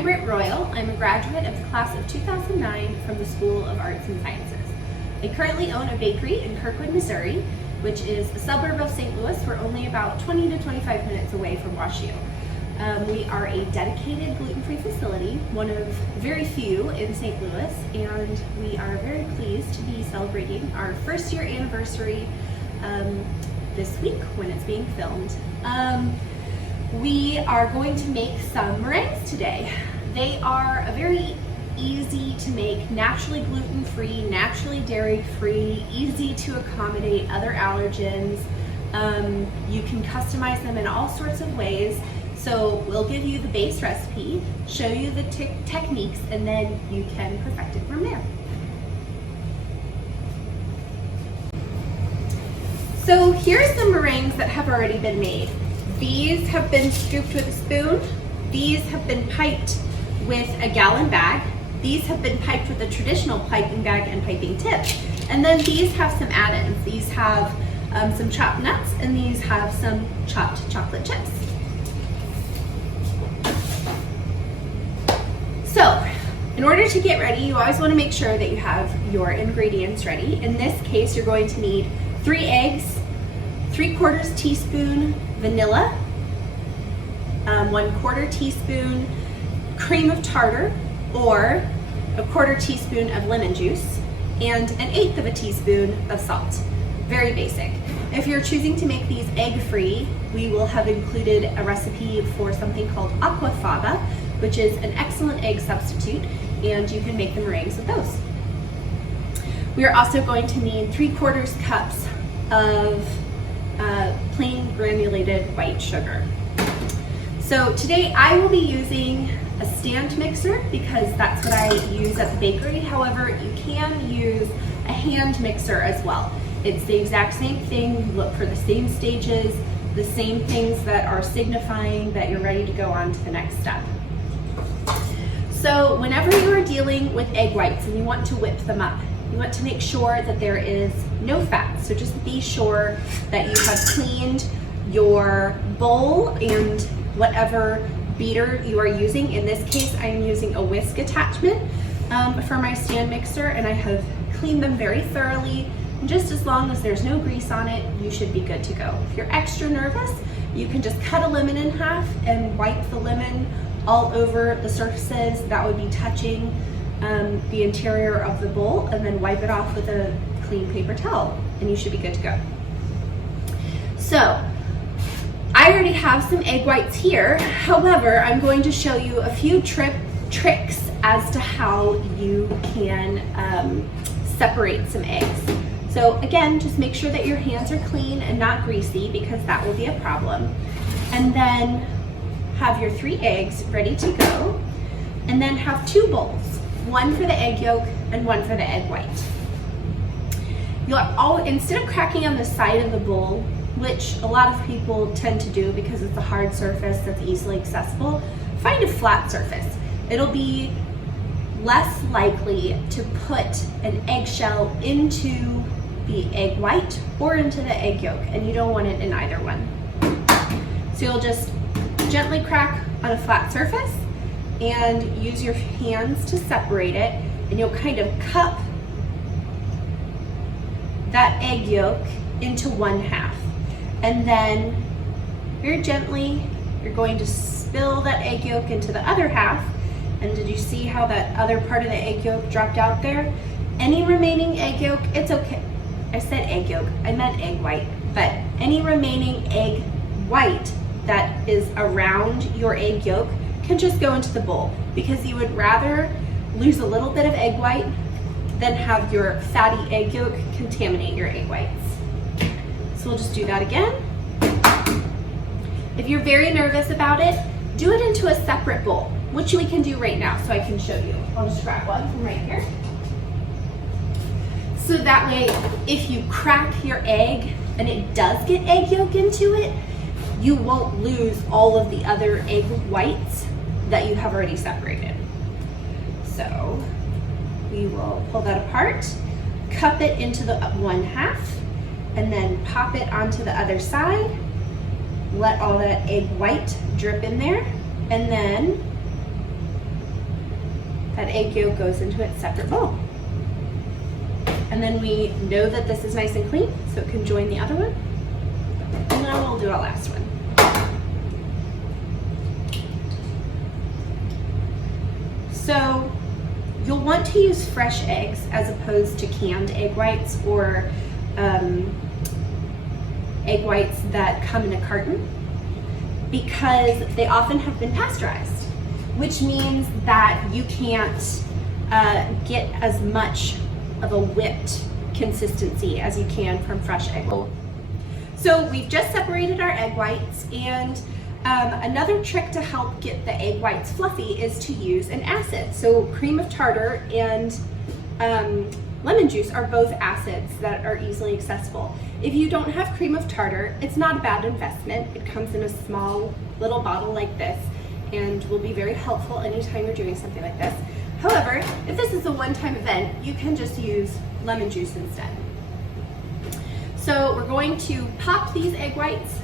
I'm Britt Royal. I'm a graduate of the class of 2009 from the School of Arts and Sciences. I currently own a bakery in Kirkwood, Missouri, which is a suburb of St. Louis. We're only about 20 to 25 minutes away from WashU. We are a dedicated gluten-free facility, one of very few in St. Louis, and we are very pleased to be celebrating our first year anniversary this week when it's being filmed. We are going to make some meringues today. They are a very easy to make, naturally gluten-free, naturally dairy-free, easy to accommodate other allergens. You can customize them in all sorts of ways. So we'll give you the base recipe, show you the techniques, and then you can perfect it from there. So here's the meringues that have already been made. These have been scooped with a spoon. These have been piped with a gallon bag. These have been piped with a traditional piping bag and piping tip. And then these have some add-ins. These have some chopped nuts, and these have some chopped chocolate chips. So, in order to get ready, you always want to make sure that you have your ingredients ready. In this case, you're going to need 3 eggs, 3/4 teaspoon vanilla, 1/4 teaspoon cream of tartar, or 1/4 teaspoon of lemon juice, and 1/8 teaspoon of salt. Very basic. If you're choosing to make these egg-free, we will have included a recipe for something called aquafaba, which is an excellent egg substitute, and you can make the meringues with those. We are also going to need 3/4 cups of plain granulated white sugar. So today I will be using a stand mixer because that's what I use at the bakery. However, you can use a hand mixer as well. It's the exact same thing. You look for the same stages, the same things that are signifying that you're ready to go on to the next step. So whenever you are dealing with egg whites and you want to whip them up, you want to make sure that there is no fat. So just be sure that you have cleaned your bowl and whatever beater you are using. In this case, I am using a whisk attachment for my stand mixer, and I have cleaned them very thoroughly. And just as long as there's no grease on it, you should be good to go. If you're extra nervous, you can just cut a lemon in half and wipe the lemon all over the surfaces that would be touching the interior of the bowl, and then wipe it off with a clean paper towel, and you should be good to go. So, I already have some egg whites here. However, I'm going to show you a few tricks as to how you can separate some eggs. So again, just make sure that your hands are clean and not greasy, because that will be a problem. And then have your 3 eggs ready to go, and then have 2 bowls, one for the egg yolk and one for the egg white. Instead of cracking on the side of the bowl, which a lot of people tend to do because it's a hard surface that's easily accessible, find a flat surface. It'll be less likely to put an eggshell into the egg white or into the egg yolk, and you don't want it in either one. So you'll just gently crack on a flat surface and use your hands to separate it, and you'll kind of cup that egg yolk into 1/2. And then very gently, you're going to spill that egg yolk into the other half. And did you see how that other part of the egg yolk dropped out there? Any remaining egg yolk, it's okay. I said egg yolk, I meant egg white. But any remaining egg white that is around your egg yolk can just go into the bowl, because you would rather lose a little bit of egg white than have your fatty egg yolk contaminate your egg whites. So we'll just do that again. If you're very nervous about it, do it into a separate bowl, which we can do right now, so I can show you. I'll just grab one from right here. So that way, if you crack your egg and it does get egg yolk into it, you won't lose all of the other egg whites that you have already separated. So we will pull that apart, cup it into the 1/2, and then pop it onto the other side. Let all that egg white drip in there, and then that egg yolk goes into its separate bowl. And then we know that this is nice and clean, so it can join the other one. And then we'll do our last one. So you'll want to use fresh eggs as opposed to canned egg whites or egg whites that come in a carton, because they often have been pasteurized, which means that you can't get as much of a whipped consistency as you can from fresh egg. So we've just separated our egg whites, and another trick to help get the egg whites fluffy is to use an acid. So cream of tartar and lemon juice are both acids that are easily accessible. If you don't have cream of tartar, it's not a bad investment. It comes in a small little bottle like this and will be very helpful anytime you're doing something like this. However, if this is a one-time event, you can just use lemon juice instead. So we're going to pop these egg whites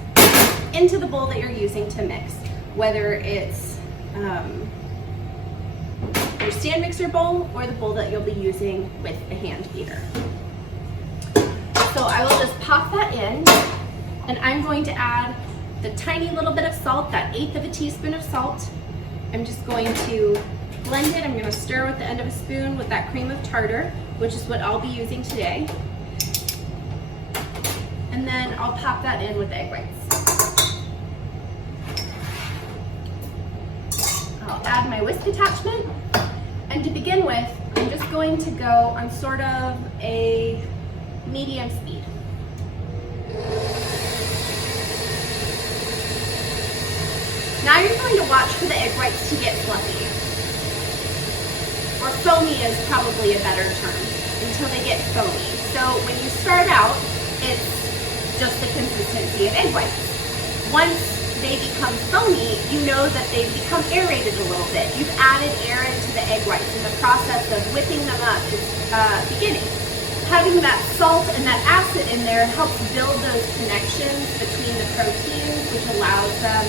into the bowl that you're using to mix, whether it's your stand mixer bowl or the bowl that you'll be using with the hand beater. So I will just pop that in, and I'm going to add the tiny little bit of salt, that 1/8 of a teaspoon of salt. I'm just going to blend it. I'm going to stir with the end of a spoon with that cream of tartar, which is what I'll be using today. And then I'll pop that in with the egg whites. I'll add my whisk attachment. And to begin with, I'm just going to go on sort of a medium speed. Now you're going to watch for the egg whites to get fluffy. Or foamy is probably a better term, until they get foamy. So when you start out, it's just the consistency of egg whites. Once they become foamy, you know that they've become aerated a little bit. You've added air into the egg whites, and the process of whipping them up is beginning. Having that salt and that acid in there helps build those connections between the proteins, which allows them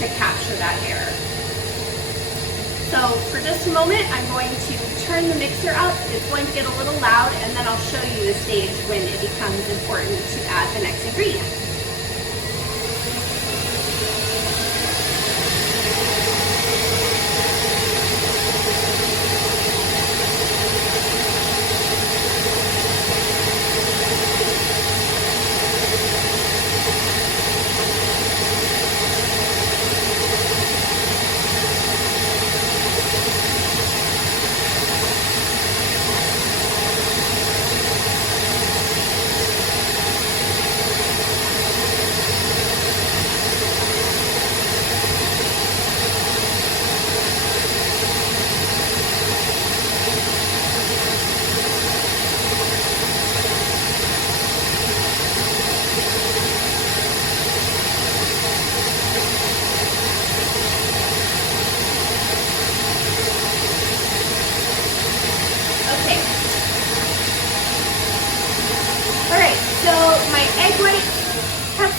to capture that air. So for just a moment, I'm going to turn the mixer up. It's going to get a little loud, and then I'll show you the stage when it becomes important to add the next ingredient.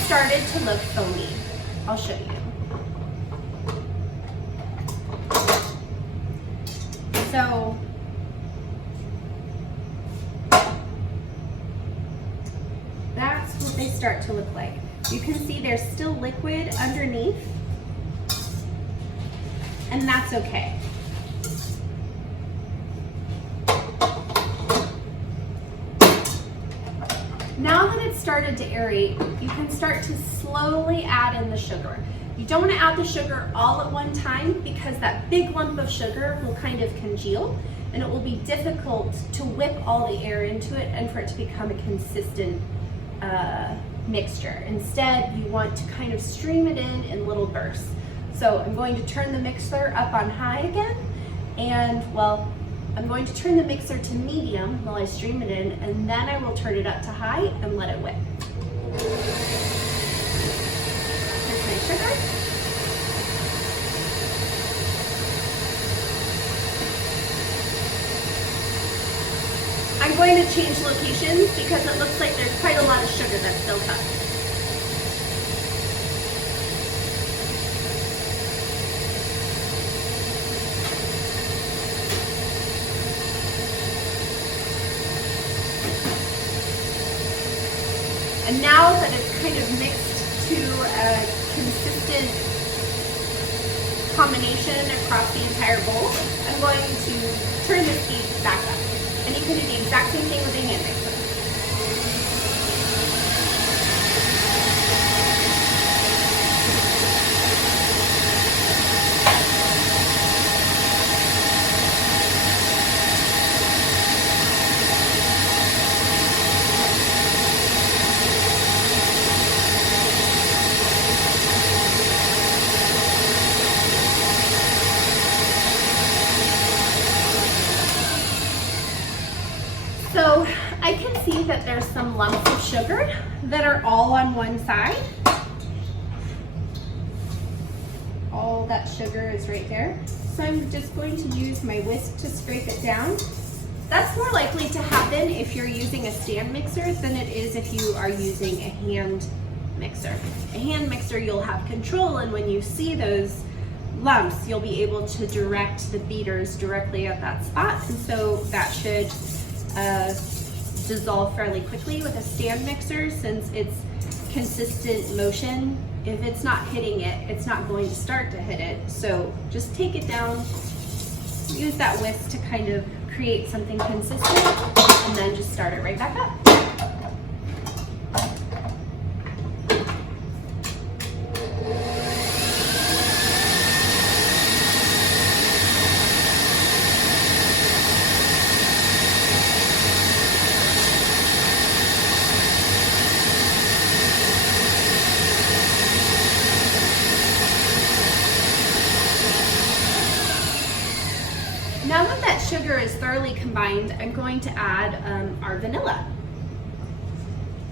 Started to look foamy. I'll show you. So that's what they start to look like. You can see there's still liquid underneath, and that's okay. Now that it's started to aerate, you can start to slowly add in the sugar. You don't want to add the sugar all at one time, because that big lump of sugar will kind of congeal, and it will be difficult to whip all the air into it and for it to become a consistent mixture. Instead, you want to kind of stream it in little bursts. So I'm going to turn the mixer up on high again, and well, I'm going to turn the mixer to medium while I stream it in, and then I will turn it up to high and let it whip. Here's my sugar. I'm going to change locations because it looks like there's quite a lot of sugar that's built up. And now that it's kind of mixed to a consistent combination across the entire bowl, I'm going to turn this heat back up. And you can do the exact same thing with a hand mixer. So I can see that there's some lumps of sugar that are all on one side. All that sugar is right there. So I'm just going to use my whisk to scrape it down. That's more likely to happen if you're using a stand mixer than it is if you are using a hand mixer. A hand mixer, you'll have control, and when you see those lumps, you'll be able to direct the beaters directly at that spot, and so that should dissolve fairly quickly. With a stand mixer, since it's consistent motion, if it's not hitting it, it's not going to start to hit it. So just take it down, use that whisk to kind of create something consistent, and then just start it right back up. Now that that sugar is thoroughly combined, I'm going to add our vanilla.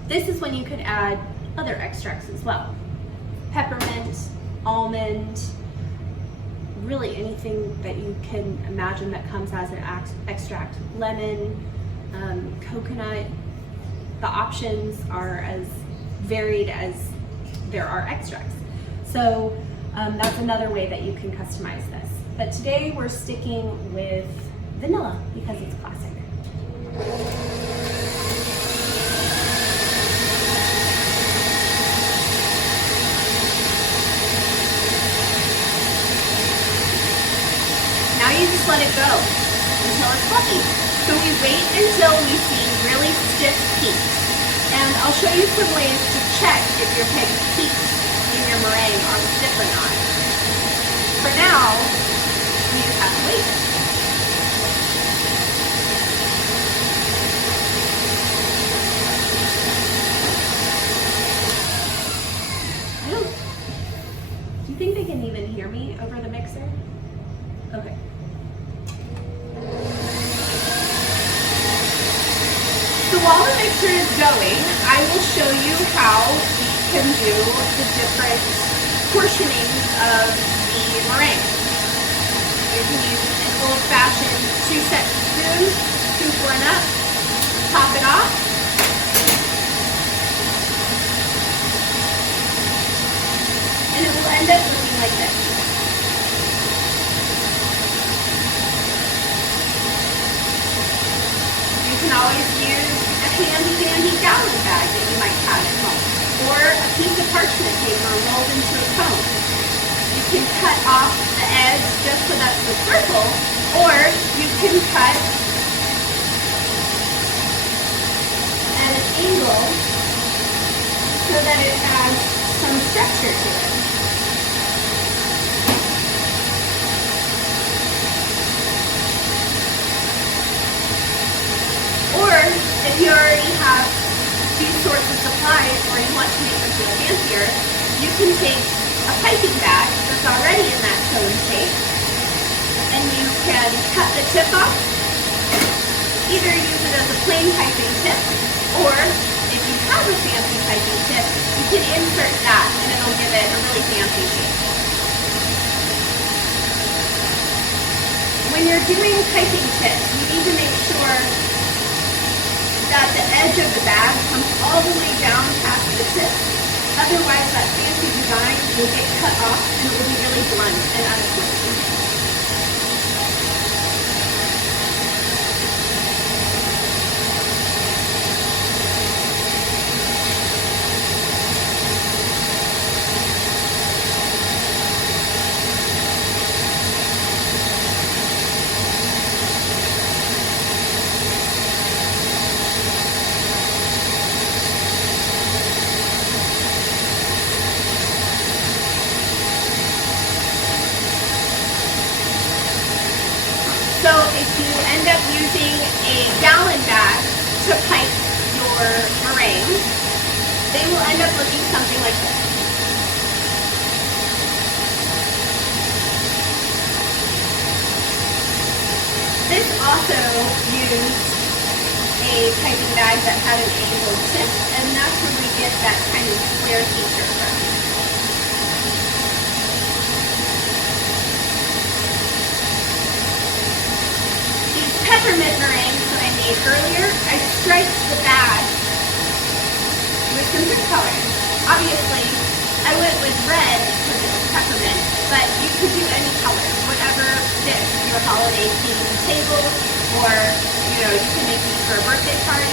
This is when you could add other extracts as well. Peppermint, almond, really anything that you can imagine that comes as an extract. Lemon, coconut. The options are as varied as there are extracts. So that's another way that you can customize this. But today we're sticking with vanilla because it's classic. Now you just let it go until it's fluffy. So we wait until we see really stiff heat. And I'll show you some ways to check if your heat in your meringue are stiff or not. For now, you just have to wait. Do you think they can even hear me over the mixer? Okay. So while the mixer is going, I will show you how we can do the different portionings of the meringue. You can use an old-fashioned 2-set spoon, scoop one up, top it off, and it will end up looking like this. You can always use a handy-dandy gallon bag that you might have at home, or a piece of parchment paper rolled into a cone. You can cut off the edge just so that's the circle, or you can cut at an angle so that it has some structure to it. Or if you already have these sorts of supplies or you want to make them feel fancier, you can take a piping bag that's already in that cone shape, and you can cut the tip off. Either use it as a plain piping tip, or if you have a fancy piping tip, you can insert that and it'll give it a really fancy shape. When you're doing piping tips, you need to make sure that the edge of the bag comes all the way down past the tip. Otherwise, that fancy design will get cut off and it will be really blunt and unappealing. gallon bag to pipe your meringue, they will end up looking something like this. This also used a piping bag that had an angled tip, and that's where we get that kind of square feature from. These peppermint meringues that I made earlier, I striped the bag with some food coloring. Obviously, I went with red because it was peppermint, but you could do any color, whatever fits your holiday themed table, or you can make these for a birthday party.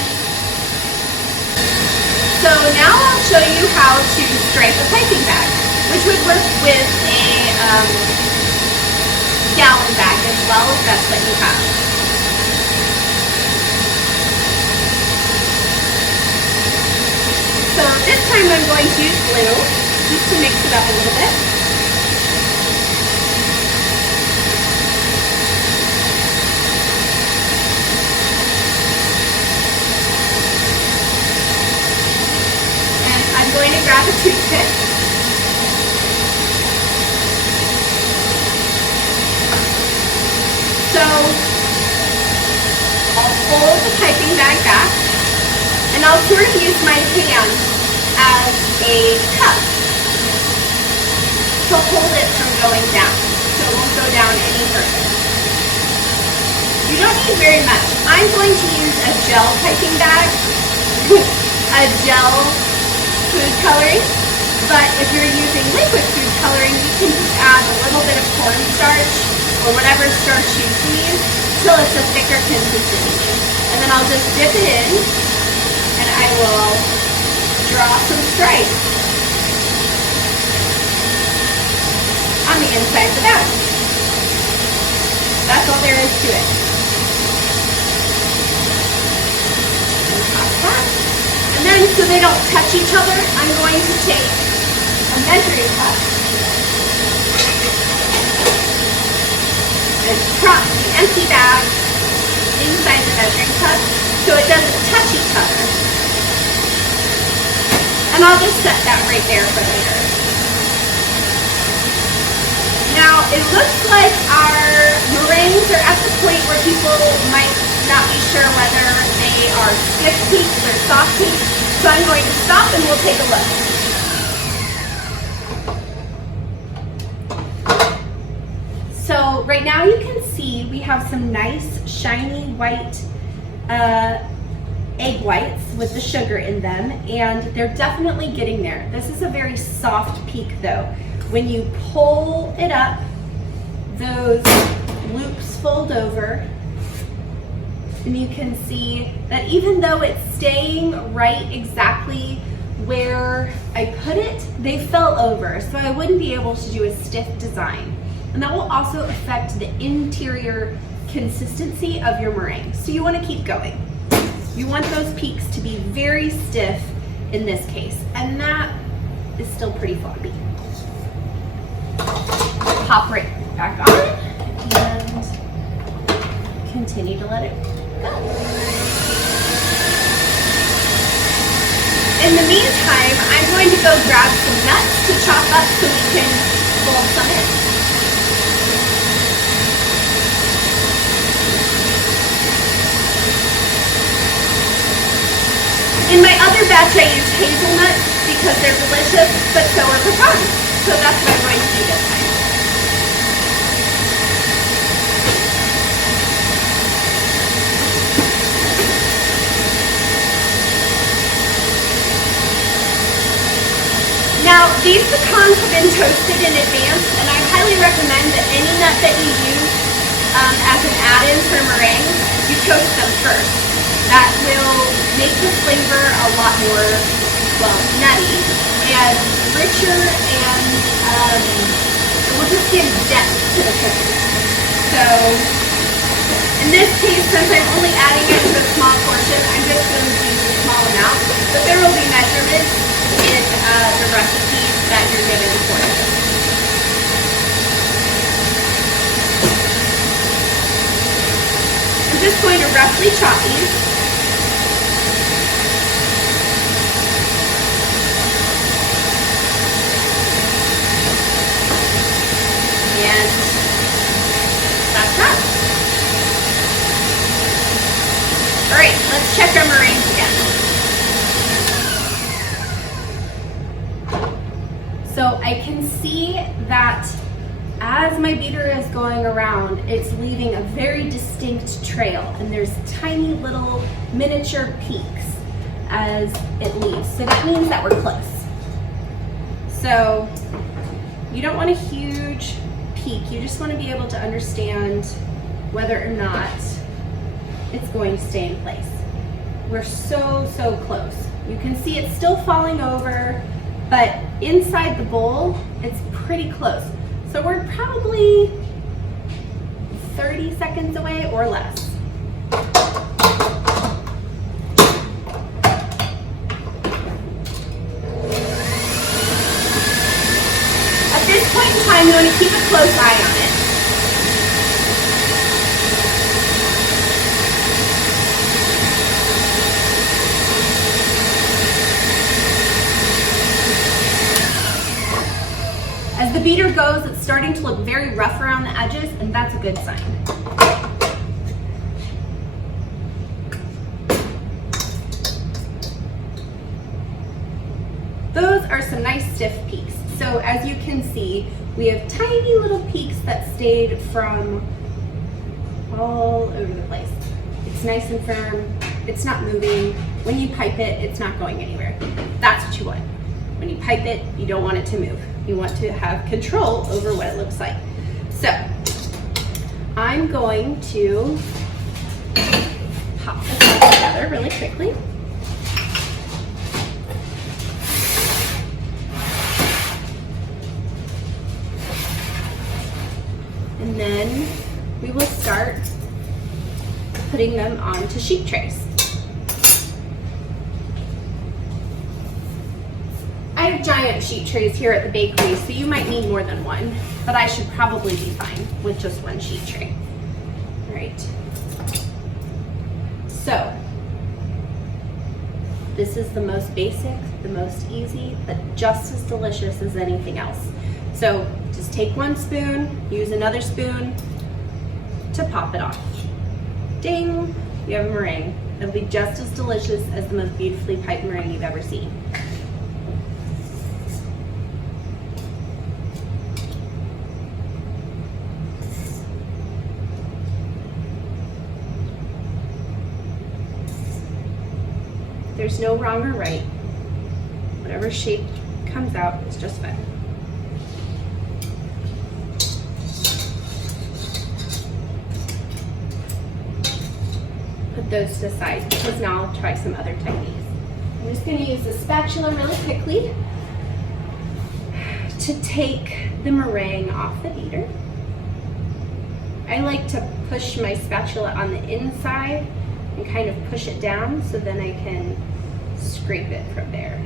So now I'll show you how to stripe a piping bag, which would work with a gallon bag as well if that's what you have. So this time I'm going to use glue just to mix it up a little bit. And I'm going to grab a toothpick. So I'll fold the piping bag back, and I'll sort of use my hand as a cup to hold it from going down, so it won't go down any further. You don't need very much. I'm going to use a gel piping bag, a gel food coloring, but if you're using liquid food coloring, you can just add a little bit of cornstarch or whatever starch you use till it's a thicker consistency. And then I'll just dip it in, and I will draw some stripes on the inside of the bag. That's all there is to it. And then, so they don't touch each other, I'm going to take a measuring cup and prop the empty bag inside the measuring cup so it doesn't touch each other. And I'll just set that right there for later. Now, it looks like our meringues are at the point where people might not be sure whether they are stiff peaks or soft peaks. So I'm going to stop and we'll take a look. So right now you can see we have some nice shiny white egg whites with the sugar in them, and they're definitely getting there. This is a very soft peak though. When you pull it up, those loops fold over, and you can see that even though it's staying right exactly where I put it, they fell over, so I wouldn't be able to do a stiff design. And that will also affect the interior consistency of your meringue. So you want to keep going. You want those peaks to be very stiff in this case, and that is still pretty floppy. Pop right back on and continue to let it go. In the meantime, I'm going to go grab some nuts to chop up so we can fold some in. In my other batch, I used hazelnuts because they're delicious, but so are pecans. So that's what I'm going to do this time. Now, these pecans have been toasted in advance, and I highly recommend that any nut that you use as an add-in for meringue, you toast them first. That will make the flavor a lot more, well, nutty and richer, and it will just give depth to the cookie. So, in this case, since I'm only adding it to a small portion, I'm just going to use a small amount, but there will be measurements in the recipes that you're given for this. I'm just just going to roughly chop these. And that's that. All right, let's check our meringues again. So I can see that as my beater is going around, it's leaving a very distinct trail, and there's tiny little miniature peaks as it leaves. So that means that we're close. So you don't want a huge peak, you just want to be able to understand whether or not it's going to stay in place. We're so close. You can see it's still falling over, but inside the bowl, it's pretty close. So we're probably 30 seconds away or less. At this point in time, you want to keep a close eye on it. As the beater goes, it's starting to look very rough around the edges, and that's a good sign. Those are some nice stiff peaks. So as you can see, we have tiny little peaks that stayed from all over the place. It's nice and firm, it's not moving. When you pipe it, it's not going anywhere. That's what you want. When you pipe it, you don't want it to move. You want to have control over what it looks like. So, I'm going to pop this all together really quickly. And then we will start putting them onto sheet trays. I have giant sheet trays here at the bakery, so you might need more than one, but I should probably be fine with just one sheet tray. All right. So, this is the most basic, the most easy, but just as delicious as anything else. So, just take one spoon, use another spoon to pop it off. Ding, you have a meringue. It'll be just as delicious as the most beautifully piped meringue you've ever seen. There's no wrong or right. Whatever shape comes out is just fine. Put those to the side, because now I'll try some other techniques. I'm just going to use the spatula really quickly to take the meringue off the beater. I like to push my spatula on the inside and kind of push it down, so then I can scrape it from there.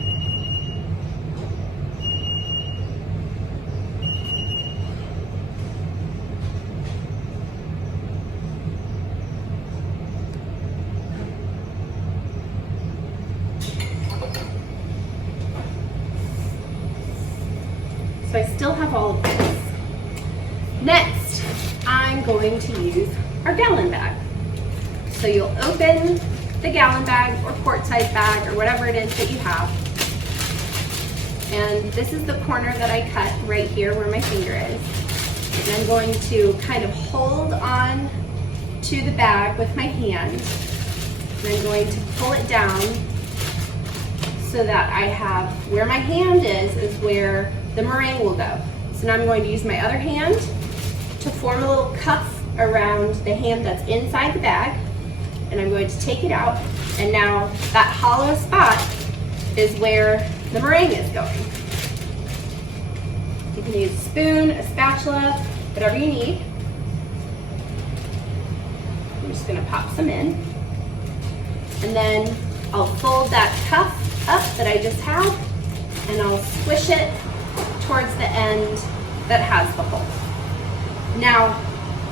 So I still have all of this. Next, I'm going to use our gallon bag. So you'll open the gallon bag or quart-size bag or whatever it is that you have. And this is the corner that I cut right here where my finger is. And I'm going to kind of hold on to the bag with my hand. And I'm going to pull it down so that I have, where my hand is where the meringue will go. So now I'm going to use my other hand to form a little cuff around the hand that's inside the bag. And I'm going to take it out, and now that hollow spot is where the meringue is going. You can use a spoon, a spatula, whatever you need. I'm just going to pop some in, and then I'll fold that cuff up that I just had, and I'll squish it towards the end that has the hole. Now,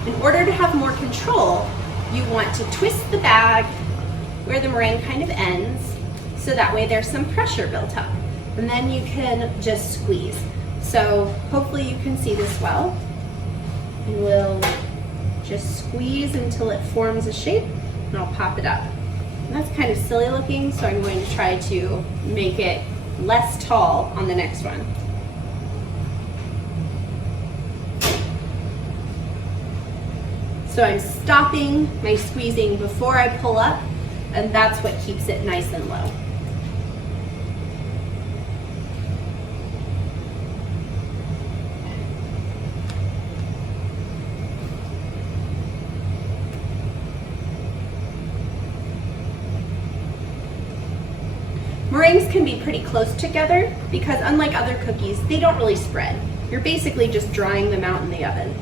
in order to have more control, you want to twist the bag where the meringue kind of ends, so that way there's some pressure built up. And then you can just squeeze. So hopefully you can see this well. And we'll just squeeze until it forms a shape, and I'll pop it up. And that's kind of silly looking, so I'm going to try to make it less tall on the next one. So I'm stopping my squeezing before I pull up, and that's what keeps it nice and low. Meringues can be pretty close together because unlike other cookies, they don't really spread. You're basically just drying them out in the oven.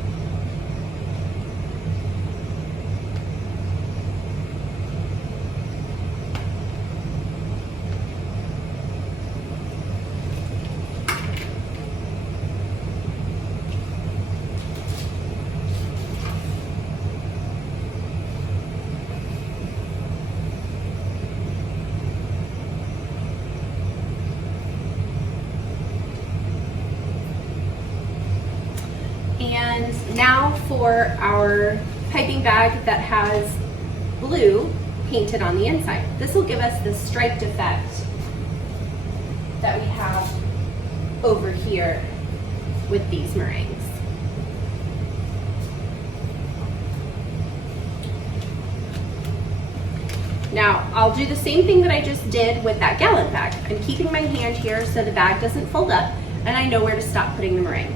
And now for our piping bag that has blue painted on the inside. This will give us the striped effect that we have over here with these meringues. Now, I'll do the same thing that I just did with that gallon bag. I'm keeping my hand here so the bag doesn't fold up, and I know where to stop putting the meringue.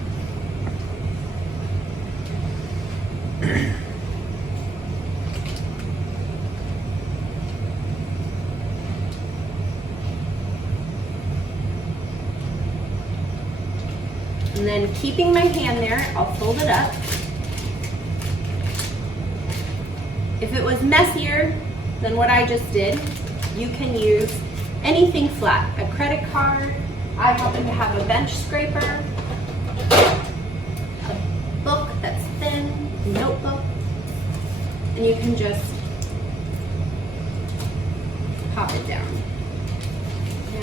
And then keeping my hand there, I'll fold it up. If it was messier than what I just did, you can use anything flat. A credit card, I happen to have a bench scraper, a book that's thin, a notebook, and you can just pop it down.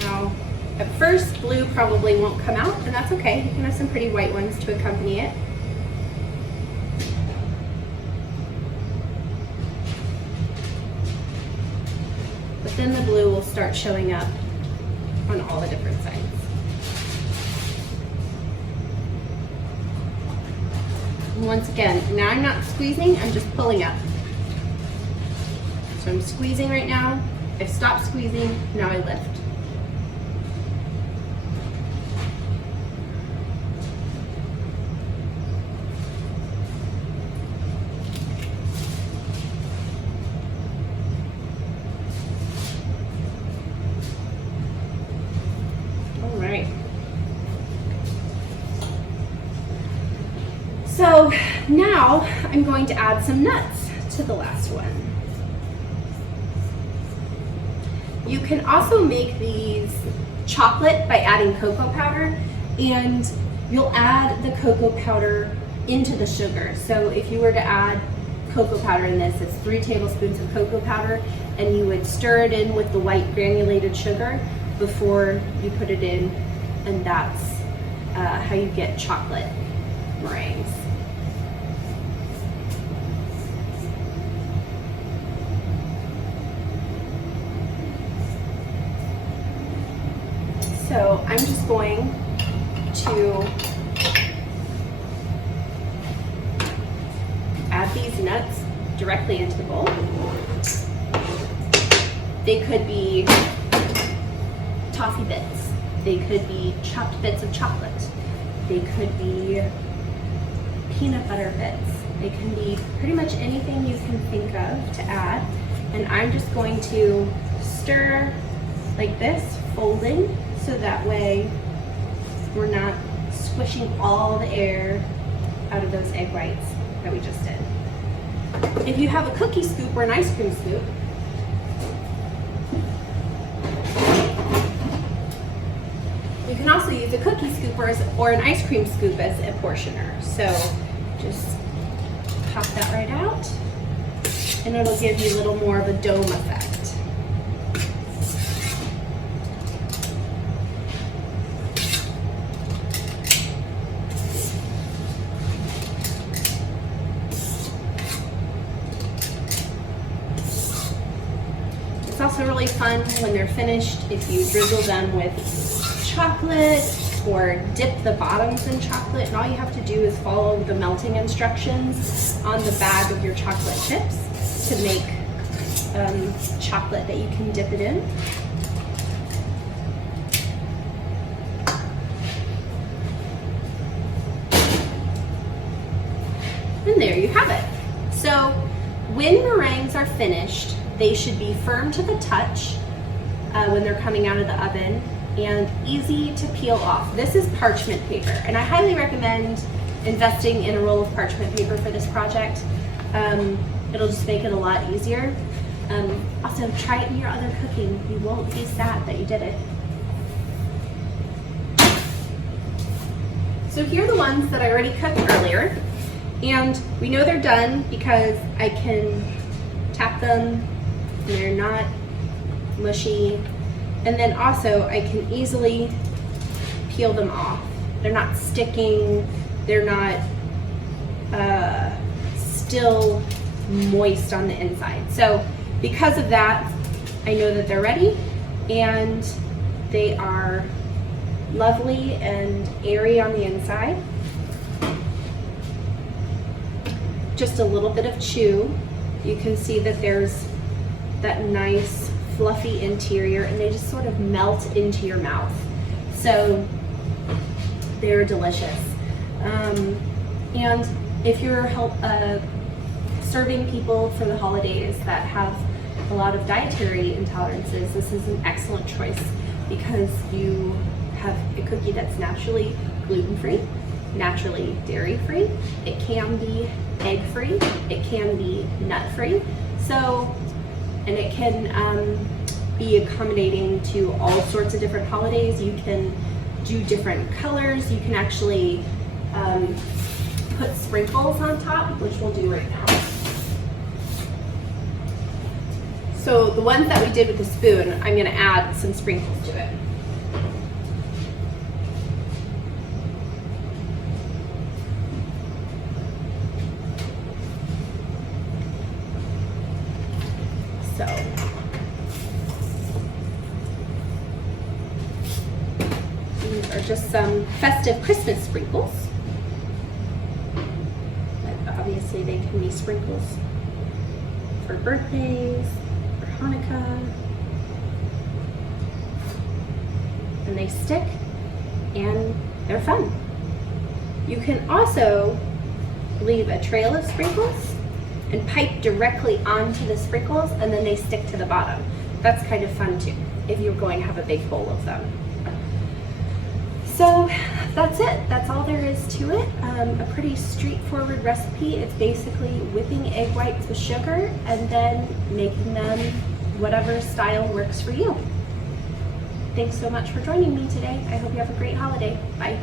Now, at first, blue probably won't come out, and that's okay. You can have some pretty white ones to accompany it. But then the blue will start showing up on all the different sides. And once again, now I'm not squeezing, I'm just pulling up. So I'm squeezing right now, I've stopped squeezing, now I lift. So now I'm going to add some nuts to the last one. You can also make these chocolate by adding cocoa powder, and you'll add the cocoa powder into the sugar. So if you were to add cocoa powder in this, it's 3 tablespoons of cocoa powder, and you would stir it in with the white granulated sugar before you put it in, and that's how you get chocolate meringues. So I'm just going to add these nuts directly into the bowl. They could be toffee bits. They could be chopped bits of chocolate. They could be peanut butter bits. They can be pretty much anything you can think of to add. And I'm just going to stir like this, folding, so that way we're not squishing all the air out of those egg whites that we just did. If you have a cookie scoop or an ice cream scoop, you can also use a cookie scoop or an ice cream scoop as a portioner. So just pop that right out. and it'll give you a little more of a dome effect. It's also really fun when they're finished if you drizzle them with chocolate or dip the bottoms in chocolate, and all you have to do is follow the melting instructions on the bag of your chocolate chips to make chocolate that you can dip it in. And there you have it. So when meringues are finished, they should be firm to the touch when they're coming out of the oven and easy to peel off. This is parchment paper, and I highly recommend investing in a roll of parchment paper for this project. It'll just make it a lot easier. Also, try it in your other cooking. You won't be sad that you did it. So here are the ones that I already cooked earlier, and we know they're done because I can tap them and they're not mushy. And then also I can easily peel them off. They're not sticking, they're not still moist on the inside. So because of that, I know that they're ready, and they are lovely and airy on the inside. Just a little bit of chew. You can see that there's that nice fluffy interior, and they just sort of melt into your mouth. So they're delicious. And if you're serving people for the holidays that have a lot of dietary intolerances, this is an excellent choice because you have a cookie that's naturally gluten-free, naturally dairy-free. It can be egg-free, it can be nut-free. So, and it can be accommodating to all sorts of different holidays. You can do different colors. You can actually put sprinkles on top, which we'll do right now. So the ones that we did with the spoon, I'm gonna add some sprinkles to it. So these are just some festive Christmas sprinkles. But obviously they can be sprinkles for birthdays, for Hanukkah. And they stick and they're fun. You can also leave a trail of sprinkles and pipe directly onto the sprinkles, and then they stick to the bottom. That's kind of fun too, if you're going to have a big bowl of them. So that's it. That's all there is to it. A pretty straightforward recipe. It's basically whipping egg whites with sugar and then making them whatever style works for you. Thanks so much for joining me today. I hope you have a great holiday. Bye.